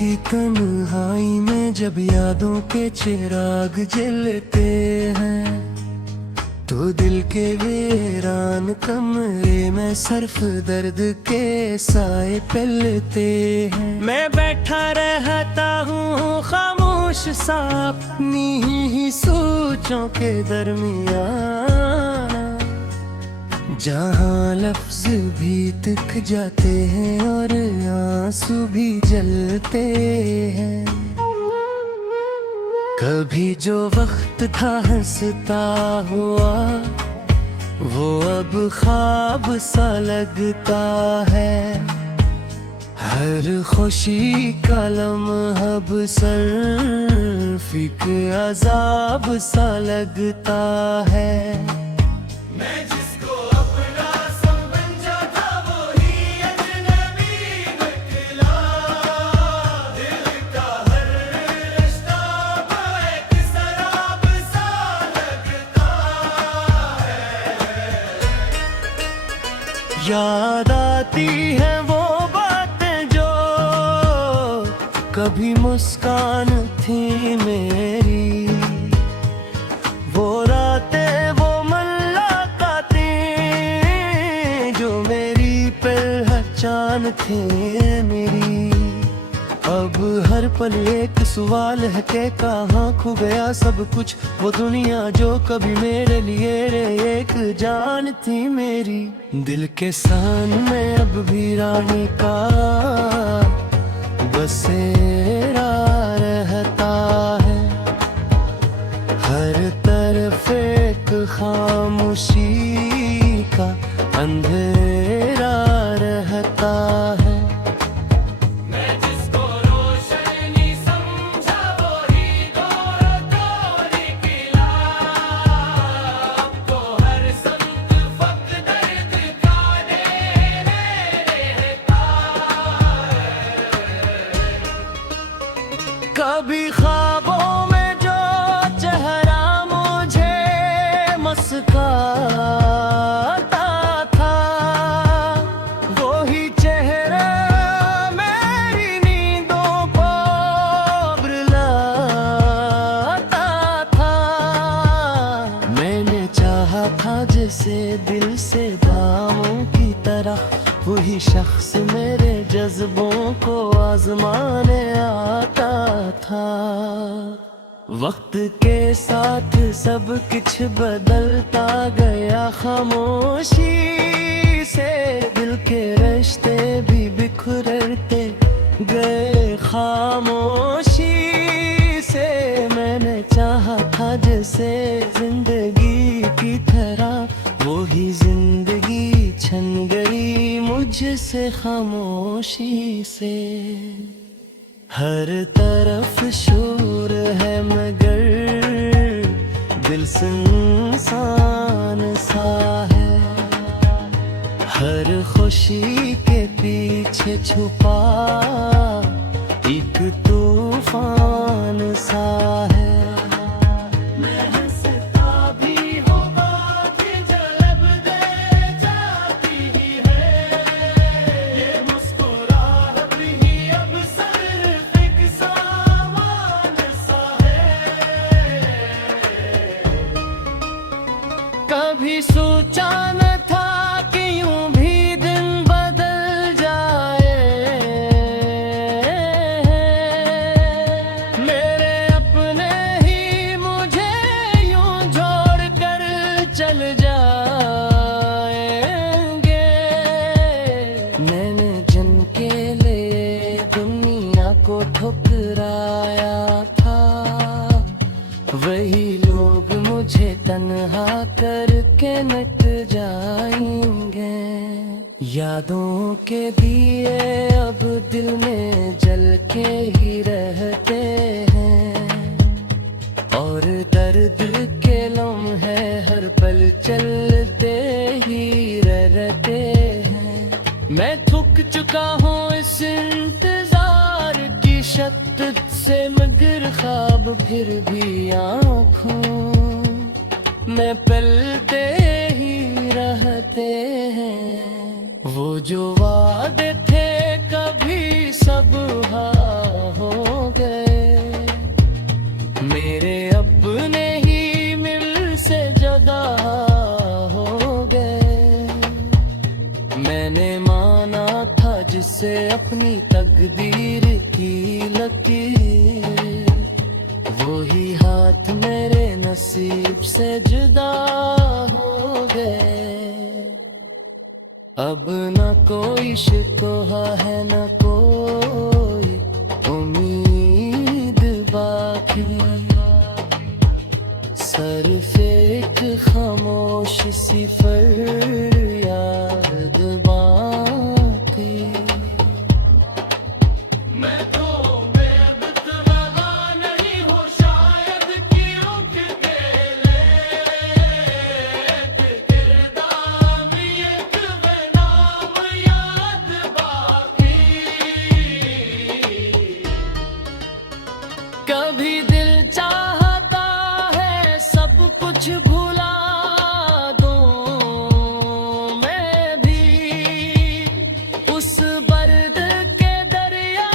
की तन्हाई में जब यादों के चिराग जलते हैं, तो दिल के वीरान कमरे में सर्फ दर्द के साए फैलते हैं। मैं बैठा रहता हूँ खामोश सा अपनी ही सोचों के दरमियान, जहाँ लफ्ज भी दिख जाते हैं और आंसू भी जलते हैं। कभी जो वक्त था हंसता हुआ, वो अब ख्वाब सा लगता है। हर खुशी का लम्हा अब सिर्फ एक अजाब सा लगता है। याद आती है वो बातें जो कभी मुस्कान थी मेरी, वो रातें वो मुलाकातें जो मेरी पहचान थी मेरी। अब हर पल एक सवाल है कि कहाँ खो गया सब कुछ, वो दुनिया जो कभी मेरे लिए एक जान थी मेरी। दिल के सान में अब भी रानी का बसेरा रहता है। हर तरफ एक खामोशी का अंधेरा रहता है। कभी ख्वाबों में जो चेहरा मुझे मुस्कुराता था, वो ही चेहरा मेरी नींदों को बुलाता था। मैंने चाहा था जैसे दिल से बाहों की तरह, वही शख्स मेरे जज्बों को आजमाने आता था। वक्त के साथ सब कुछ बदलता गया, खामोशी से दिल के रिश्ते भी बिखरते गए। खामोशी से मैंने चाहा था जैसे जिंदगी की तरह, वो ही जिंदगी छन गई मुझसे खामोशी से। हर तरफ शोर है मगर दिल सुनसान सा है। हर खुशी के पीछे छुपा एक तूफान सा है। कभी सोचा न था कि यूं भी दिन बदल जाए। मेरे अपने ही मुझे यूं छोड़ कर चल जाएंगे। मैंने जन के लिए दुनिया को ठुकराया था, वही लोग मुझे तन्हा करके मिट जाएंगे। यादों के दिए अब दिल में जल के ही रहते हैं, और दर्द के लम्हे हर पल चलते ही रहते हैं। मैं थक चुका हूँ इस इंतजार की शिद्दत से, मगर ख्वाब फिर भी आँखों में पलते ही रहते हैं। वो जो वादे थे कभी सब हाँ मैंने माना था जिससे अपनी तकदीर की लकीर, वही हाथ मेरे नसीब से जुदा हो गए। अब न कोई शिकवा है न कोई उम्मीद बाकी, सिर्फ एक खामोश सी फरियाद बाकी। मैं तो बेअदब वफा नहीं हूँ शायद कि रुक गए किरदार भी एक बेनाम याद बाकी। कभी दिल चाहता है सब कुछ भुला दूं मैं भी, उस बर्द के दरिया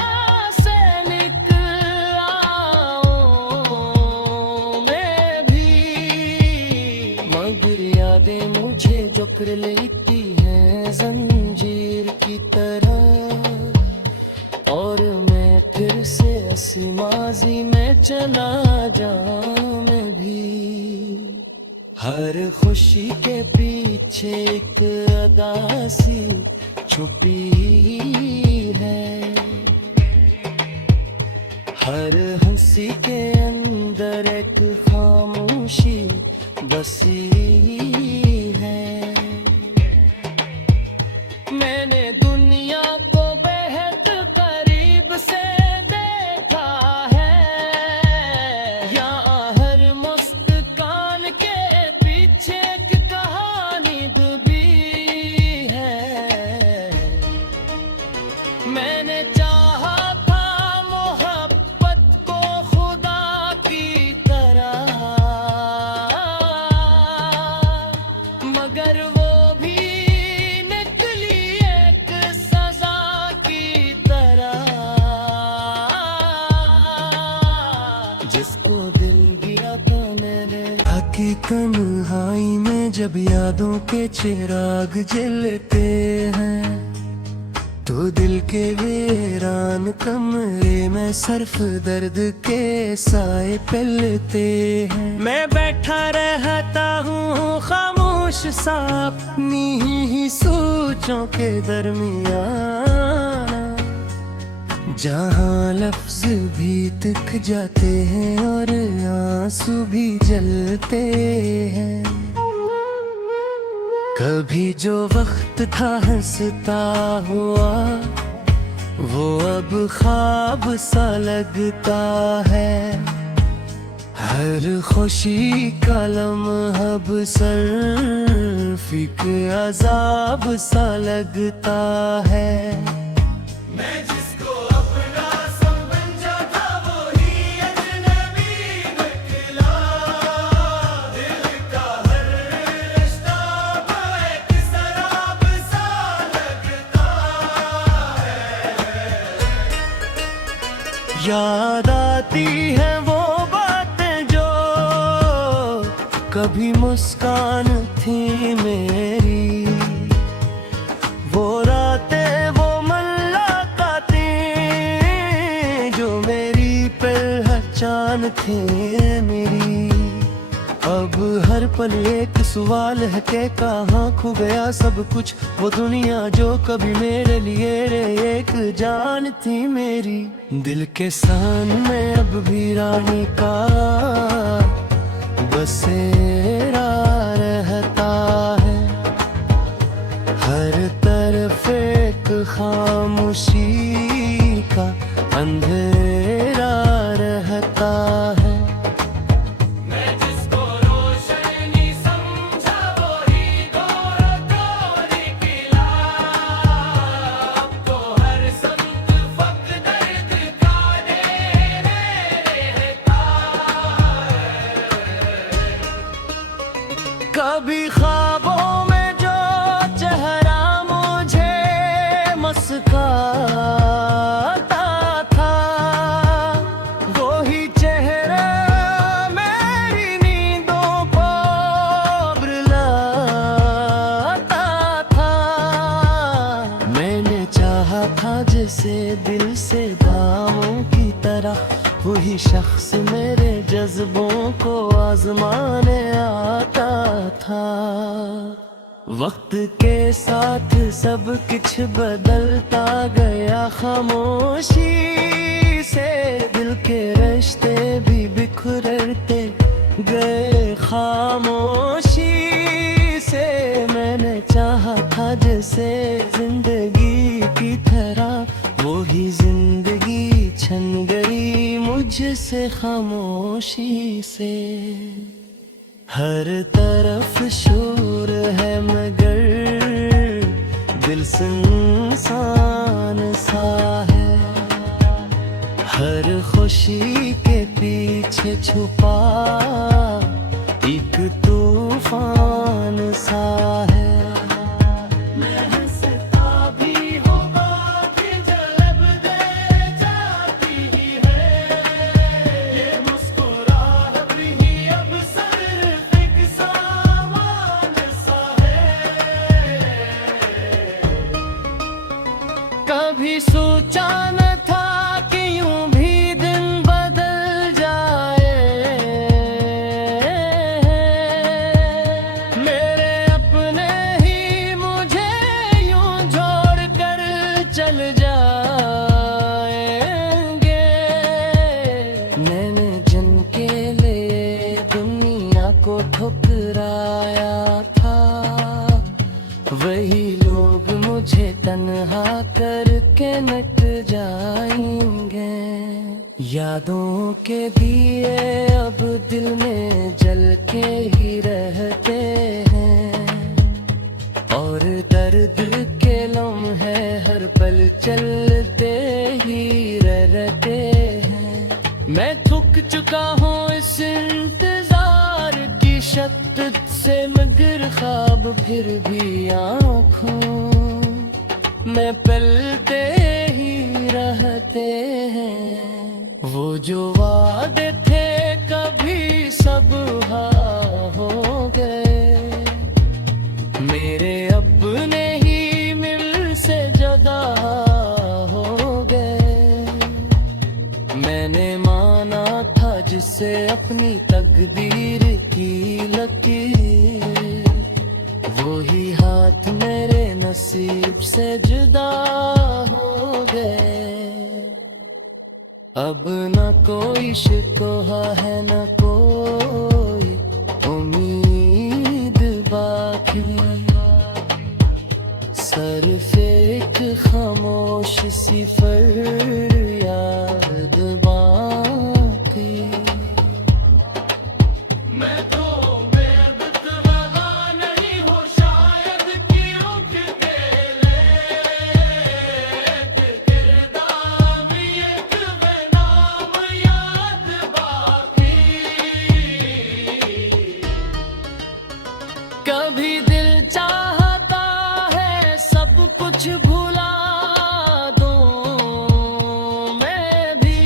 से निकल आऊं मैं भी। मगर यादें मुझे जकड़ लेती हैं जंजीर की तरह, और मैं फिर से ऐसी माजी में चला जाऊं मैं भी। हर खुशी के पीछे एक अदासी छुपी है, हर हंसी के अंदर एक खामोशी बसी है। मैंने दुनिया को बेहद करीब से देखा है, यहाँ हर मुस्कान के पीछे एक कहानी डूबी है। मैंने चाहा था मोहब्बत को खुदा की तरह, मगर वो भी निकली एक सजा की तरह। जिसको दिल दिया था मैंने आके तन्हाई में, जब यादों के चिराग जलते हैं तो दिल के वीरान कमरे में सिर्फ दर्द के साए फैलते हैं। मैं बैठा रहता हूँ खामोश सा अपनी ही सोचों के दरमियान, जहाँ लफ्ज भी तक जाते हैं और आंसू भी जलते हैं। कभी जो वक्त था हंसता हुआ वो अब ख्वाब सा लगता है, हर खुशी का लम्हा अब सिर्फ एक अजाब सा लगता है। मैं जिसको अपना समझा था वही अजनबी निकला, दिल का हर रिश्ता एक शराब सा लगता है। याद आती है वो बातें जो कभी मुस्कान थी मेरी, वो रातें वो मुलाकातें जो मेरी पहचान थी मेरी। अब हर पल एक सवाल है कि कहाँ खो गया सब कुछ, वो दुनिया जो कभी मेरे लिए एक जान थी मेरी। दिल के सान में अब भी रानी का बसेरा रहता है, हर तरफ एक खामोशी का अंधेरा रहता है। मैं जिसको रोशनी समझा वही गोरा को निकला, अब तो हर संत फक दर्द का डेरे रहता है। कभी ख्वाबों में जो चेहरा मुझे मुस्काता था, से दिल से दामों की तरह वही शख्स मेरे जज्बों को आजमाने आता था। वक्त के साथ सब कुछ बदलता गया, खामोशी से दिल के रिश्ते भी बिखरते गए। खामोशी से मैंने चाहा था जैसे जिंदगी की तरह, वो ही जिंदगी छन गई मुझसे खामोशी से। हर तरफ शोर है मगर दिल सुनसान सा है। हर खुशी के पीछे छुपा एक तूफान सा है। कभी सोचा न था कि यूं भी दिन बदल जाए। मेरे अपने ही मुझे यूं छोड़ कर चल जाएंगे। मैंने जिनके लिए दुनिया को ठुकराया था, वही लोग मुझे तन्हा करके मिट जाएंगे। यादों के दिए अब दिल में जल के ही रहते हैं, और दर्द के लम्हे हर पल चलते ही रहते हैं। मैं थक चुका हूँ इस इंतजार की शद्दत से, मगर ख्वाब फिर भी आँखों में पलते ही रहते हैं। वो जो वादे थे कभी सब हाँ हो गए। मेरे अपने ही मिल से जुदा हो गए। मैंने माना था जिससे अपनी तकदीर की लकीर, वही हाथ मेरे नसीब से जुदा हो गए। अब न कोई शिकवा है न कोई उम्मीद बाकी, सिर्फ एक खामोश सी फरियाद बाकी। मैं तो कभी दिल चाहता है सब कुछ भुला दूं मैं भी,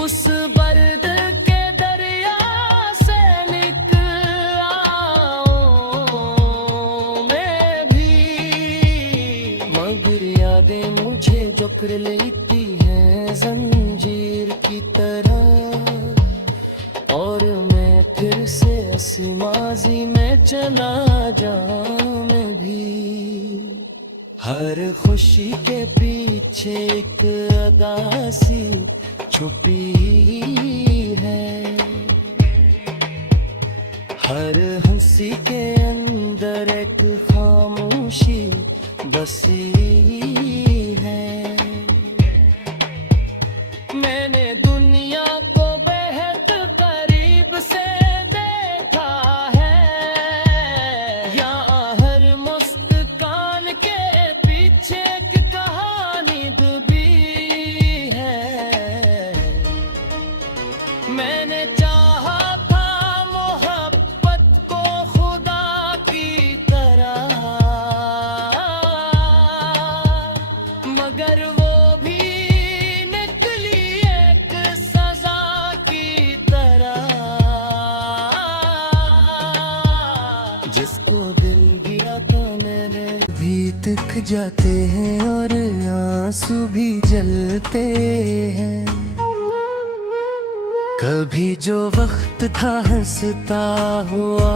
उस बर्द के दरिया से निकल आऊं मैं भी। मगर यादें मुझे जकड़ लेती हैं जंजीर की तरह, और मैं फिर से ऐसी माजी में चला जाऊं मैं भी। हर खुशी के पीछे एक अदासी छुपी है, हर हंसी के अंदर एक खामोशी बसी है। मैंने दुनिया को बेहद करीब से देखा है, यहाँ हर मुस्कान के पीछे एक कहानी डूबी है। मैंने चाहा था मोहब्बत को खुदा की तरह, मगर वो भी निकली एक सजा की तरह। जिसको दिल दिया था मैंने कभी दिख जाते हैं और आंसू भी जलते हैं। कभी जो वक्त था हंसता हुआ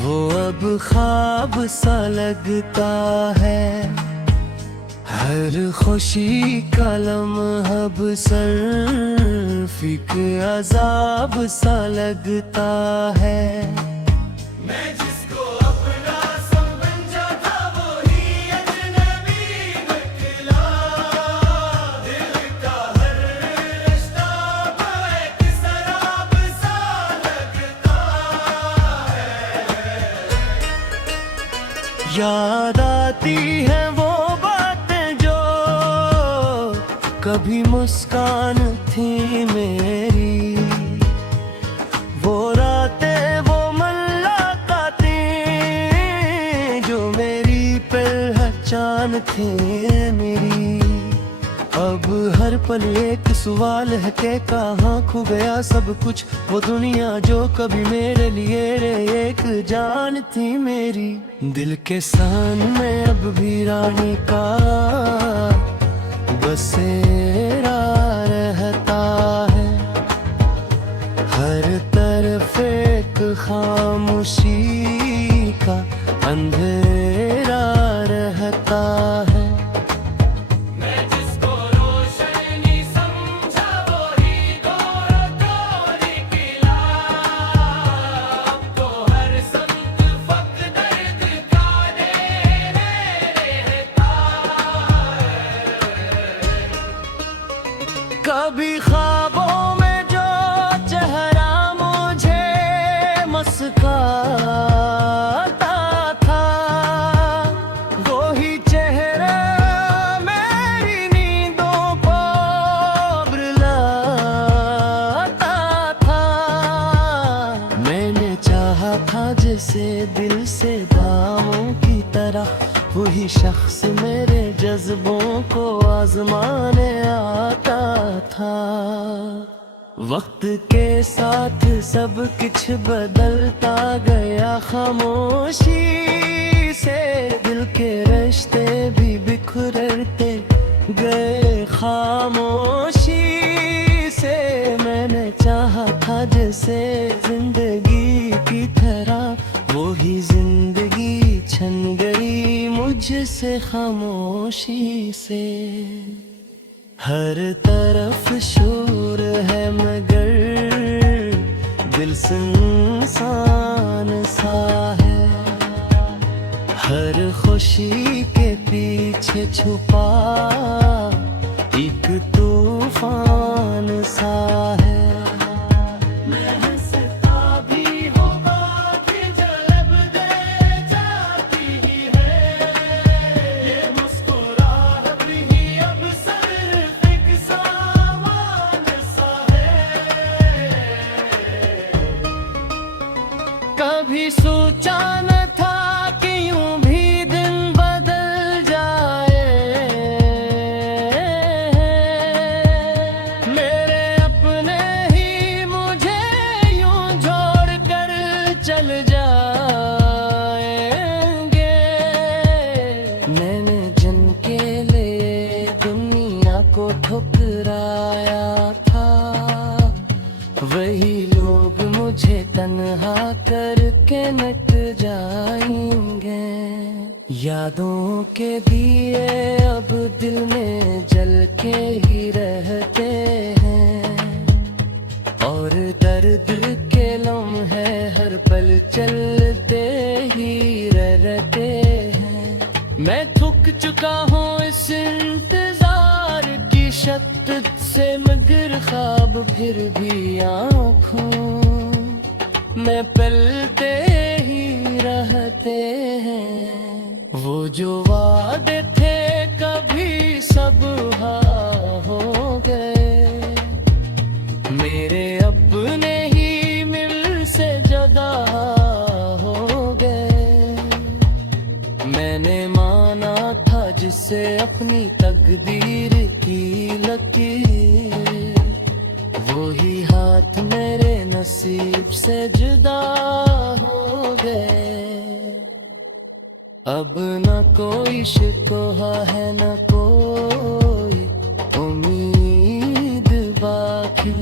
वो अब ख्वाब सा लगता है। हर खुशी का लम्हा अब सिर्फ एक अजाब सा लगता है। मैं जिसको अपना समझा था वो ही अजनबी निकला। दिल का हर रिश्ता एक शराब सा लगता है। याद आती है वो बातें जो कभी मुस्कान थी मेरी। वो रातें वो मुलाकातें जो मेरी पहचान थी मेरी। अब हर पल एक सवाल है कि कहाँ खो गया सब कुछ। वो दुनिया जो कभी मेरे लिए एक जान थी मेरी। दिल के सामने अब भी रानी का बसेरा रहता है। हर तरफ एक खामोशी का अंधेरा रहता है। मैं जिसको रोशनी समझा वो ही दौर निकला। अब तो हर संत फक्त दर्द का देने रहता है। कभी ख्वाबों में जो चेहरा मुझे मुस्काता था वो ही चेहरा मेरी नींदों को बुलाता था। मैंने चाहा था जैसे दिल से बाहों की तरह वही शख्स मेरे जज्बों को आजमाने आता था। वक्त के साथ सब कुछ बदलता गया खामोशी से। दिल के रिश्ते भी बिखरते गए खामोशी से। मैंने चाहा था जैसे जिंदगी की तरह वो ही जिंदगी छन गई मुझसे खामोशी से। हर तरफ शोर है मगर दिल सुनसान सा है। हर खुशी के पीछे छुपा एक तूफान सा है। मैं हंसता भी होगा कि जलब दे जाती ही है। ये मुस्कुराहट ही अब सिर्फ एक सामान सा है। कभी सोचा न था कि यूं भी दिन बदल जाए। मेरे अपने ही मुझे यूं छोड़ कर चल जाएंगे। मैंने जन के लिए दुनिया को ठुकराया था। वही लोग मुझे तन्हा करके मिट जाएंगे। यादों के दिए अब दिल में जल के ही रहते हैं। और दर्द के लम्हे हर पल चलते ही रहते हैं। मैं थक चुका हूँ इस इंतजार की शद्दत से मगर ख्वाब फिर भी आँखों में पलते ही रहते हैं। वो जो वादे थे कभी सब हाँ हो गए। मेरे अपने ही मिल से जुदा हो गए। मैंने माना था जिससे अपनी तकदीर की लकीर वो ही हाथ मेरे नसीब से जुदा हो गए। अब न कोई शिकवा है न कोई उम्मीद बाकी,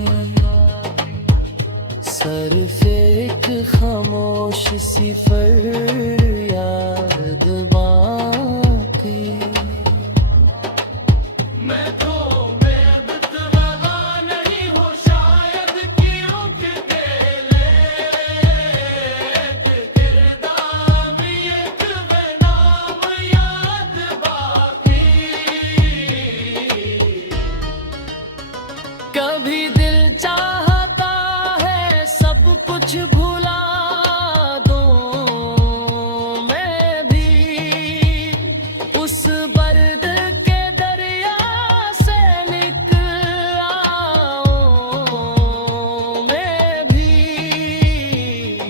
सिर्फ एक खामोश सी फरियाद बाकी। मैं तो बेअदब वाला नहीं हूँ शायद कि रुक के लेट किरदार भी एक बेनाम याद बाकी। कभी दिल चाहता है सब कुछ भुला दूं मैं भी, उस बर्द के दरिया से निकल आऊं मैं भी।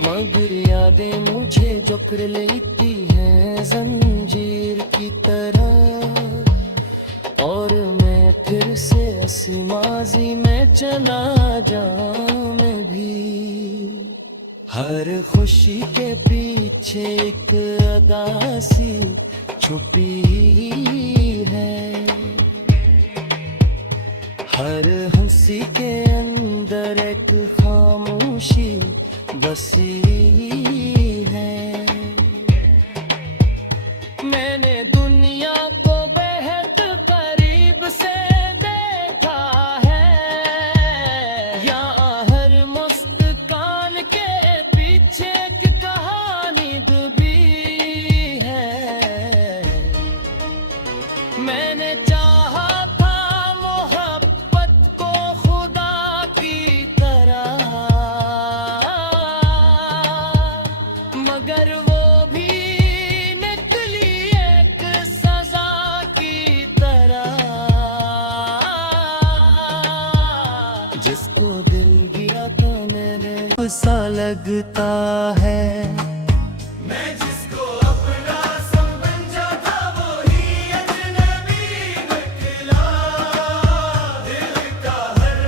मगर यादें मुझे जकड़ लेती हैं जंजीर की तरह, और मैं फिर से हंसी माजी में चला जाऊं मैं भी। हर खुशी के पीछे एक अदासी छुपी है, हर हंसी के अंदर एक खामोशी बसी है। मैंने दुनिया को बेहद करीब से देखा है, यहाँ हर मुस्कान के पीछे एक कहानी डूबी है। मैंने चाहा था मोहब्बत को खुदा की तरह, मगर वो भी निकली एक सजा की तरह। जिसको दिल गिरा था मेरे सा लगता है, मैं जिसको अपना समझा था वही अजनबी निकला। दिल का हर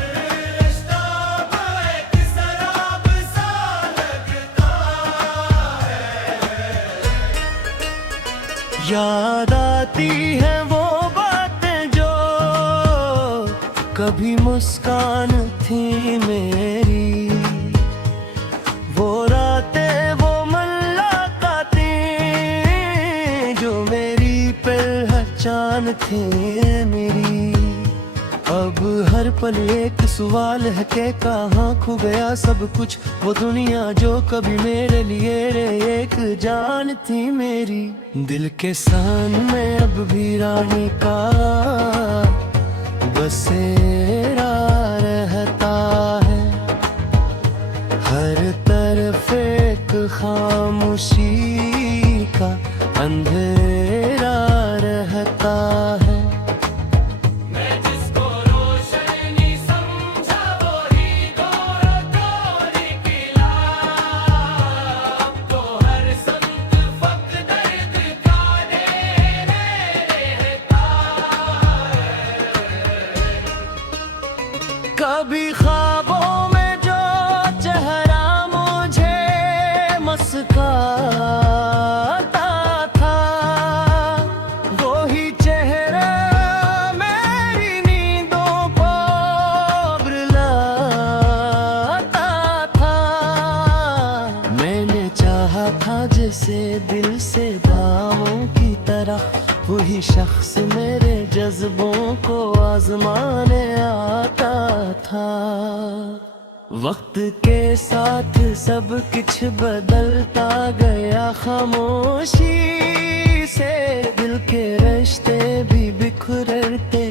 रिश्ता एक शराब सा लगता है। याद आती है वो बातें जो कभी मुस्कान थी मेरी, वो रातें वो मुलाकातें जो मेरी पहचान थी मेरी। अब हर पल एक सवाल है कि कहाँ खो गया सब कुछ, वो दुनिया जो कभी मेरे लिए रे एक जान थी मेरी। दिल के सान में अब भी रानी का बसेरा रहता है, हर तरफ एक खामोशी का अंधेरा रहता है। मैं जिसको रोशनी समझा वही दौर को निकला, अब तो हर संत फक्त दर्द का देने रहता है। कभी ख्वाबों में जो चेहरा मुझे मुस्काता था, वो ही चेहरा मेरी नींदों को बुलाता था। मैंने चाहा था जैसे दिल से बाहों की तरह, वही शख्स मेरे जज्बों को आजमाने आता था। वक्त के साथ सब कुछ बदलता गया, खामोशी से दिल के रिश्ते भी बिखरते